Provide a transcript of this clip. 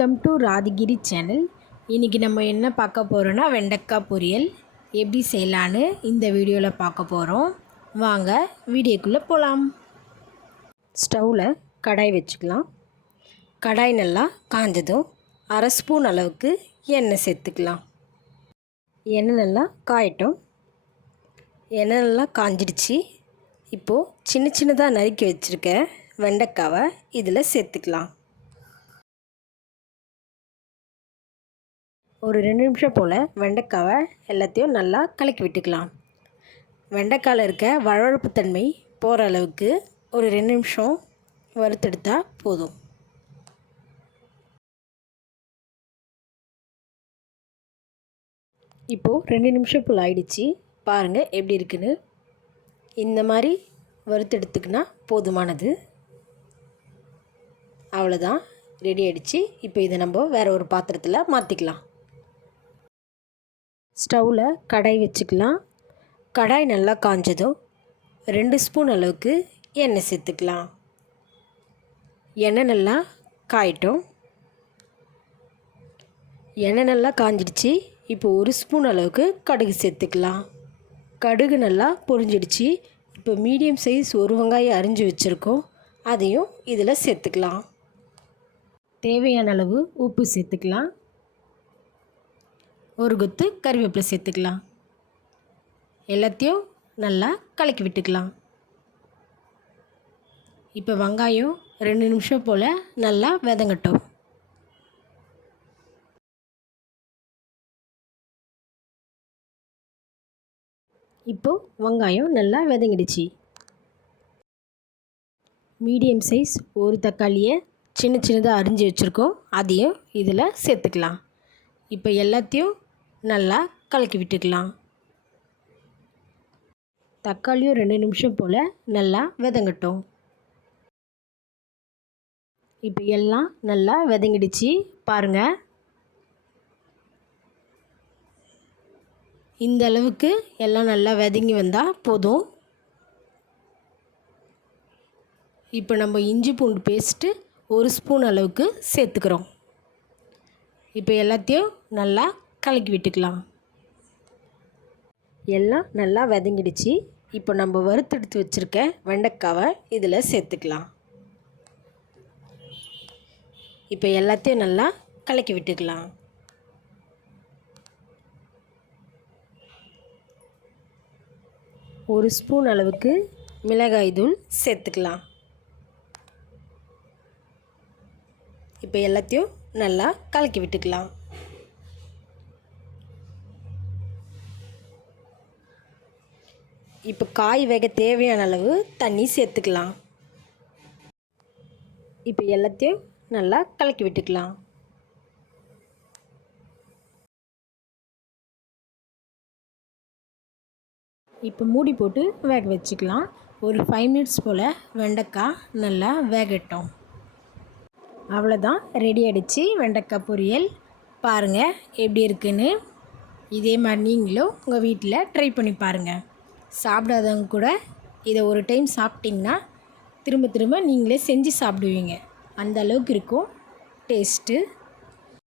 Welcome to ராதிகிரி channel. இன்றைக்கி நம்ம என்ன பார்க்க போகிறோன்னா வெண்டைக்காய் பொரியல் எப்படி செய்யலான்னு இந்த வீடியோவில் பார்க்க போகிறோம். வாங்க வீடியோக்குள்ளே போகலாம். ஸ்டவ்வில் கடாய் வச்சுக்கலாம். கடாய் நல்லா காஞ்சதும் அரை ஸ்பூன் அளவுக்கு எண்ணெய் சேர்த்துக்கலாம். எண்ணெய் நல்லா காயட்டும். எண்ணெய் நல்லா காஞ்சிடுச்சு. இப்போது சின்ன சின்னதாக நறுக்கி வச்சுருக்க வெண்டைக்காவை இதில் சேர்த்துக்கலாம். ஒரு 2 நிமிஷம் போல் வெண்டைக்காவை எல்லாத்தையும் நல்லா கலக்கி விட்டுக்கலாம். வெண்டைக்காயில் இருக்க வழவழப்பு தன்மை போகிற அளவுக்கு ஒரு 2 நிமிஷம் வறுத்தெடுத்தால் போதும். இப்போது 2 நிமிஷம் போல் ஆயிடுச்சு. பாருங்கள் எப்படி இருக்குன்னு. இந்த மாதிரி வறுத்தெடுத்துக்கினா போதுமானது. அவ்வளோதான், ரெடி ஆகிடுச்சு. இப்போ இதை நம்ம வேறு ஒரு பாத்திரத்தில் மாற்றிக்கலாம். ஸ்டவ்வில் கடாய் வச்சுக்கலாம். கடாய் நல்லா காஞ்சதும் 2 ஸ்பூன் அளவுக்கு எண்ணெய் சேர்த்துக்கலாம். எண்ணெய் நல்லா காயட்டும். எண்ணெய் நல்லா காஞ்சிடுச்சு. இப்போ 1 ஸ்பூன் அளவுக்கு கடுகு சேர்த்துக்கலாம். கடுகு நல்லா பொரிஞ்சிடுச்சு. இப்போ மீடியம் சைஸ் ஒரு வெங்காயம் அரிஞ்சு வச்சுருக்கோம், அதையும் இதில் சேர்த்துக்கலாம். தேவையான அளவு உப்பு சேர்த்துக்கலாம். ஒரு கொத்து கறிவேப்பிலை சேர்த்துக்கலாம். எல்லாத்தையும் நல்லா கலக்கி விட்டுக்கலாம். இப்போ வெங்காயம் 2 நிமிஷம் போல் நல்லா வதங்கட்டும். இப்போது வெங்காயம் நல்லா வதங்கிடுச்சு. மீடியம் சைஸ் ஒரு தக்காளியை சின்ன சின்னதாக அரிஞ்சு வச்சுருக்கோம், அதையும் இதில் சேர்த்துக்கலாம். இப்போ எல்லாத்தையும் நல்லா கலக்கி விட்டுக்கலாம். தக்காளியும் 2 நிமிஷம் போல் நல்லா வதங்கட்டும். இப்போ எல்லாம் நல்லா வதங்கிடுச்சு. பாருங்கள், இந்த அளவுக்கு எல்லாம் நல்லா வதங்கி வந்தால் போதும். இப்போ நம்ம இஞ்சி பூண்டு பேஸ்ட்டு 1 ஸ்பூன் அளவுக்கு சேர்த்துக்கிறோம். இப்போ எல்லாத்தையும் நல்லா கலக்கி விட்டுக்கலாம். எல்லாம் நல்லா வதங்கிடுச்சு. இப்போ நம்ம வறுத்தெடுத்து வச்சுருக்க வெண்டைக்காவை இதில் சேர்த்துக்கலாம். இப்போ எல்லாத்தையும் நல்லா கலக்கி விட்டுக்கலாம். ஒரு ஸ்பூன் அளவுக்கு மிளகாய் தூள் சேர்த்துக்கலாம். இப்போ எல்லாத்தையும் நல்லா கலக்கி விட்டுக்கலாம். இப்போ காய் வேக தேவையான அளவு தண்ணி சேர்த்துக்கலாம். இப்போ எல்லாத்தையும் நல்லா கலக்கி விட்டுக்கலாம். இப்போ மூடி போட்டு வேக வச்சுக்கலாம். ஒரு 5 மினிட்ஸ் போல் வெண்டைக்காய் நல்லா வேகட்டும். அவ்வளோதான், ரெடி ஆகிடுச்சு வெண்டைக்காய் பொரியல். பாருங்கள் எப்படி இருக்குன்னு. இதே மாதிரி நீங்களும் உங்கள் வீட்டில் ட்ரை பண்ணி பாருங்கள். சாப்பிடாதவங்க கூட இதை ஒரு டைம் சாப்பிட்டிங்கன்னா திரும்ப திரும்ப நீங்களே செஞ்சு சாப்பிடுவீங்க. அந்த அளவுக்கு இருக்கும் டேஸ்ட்டு.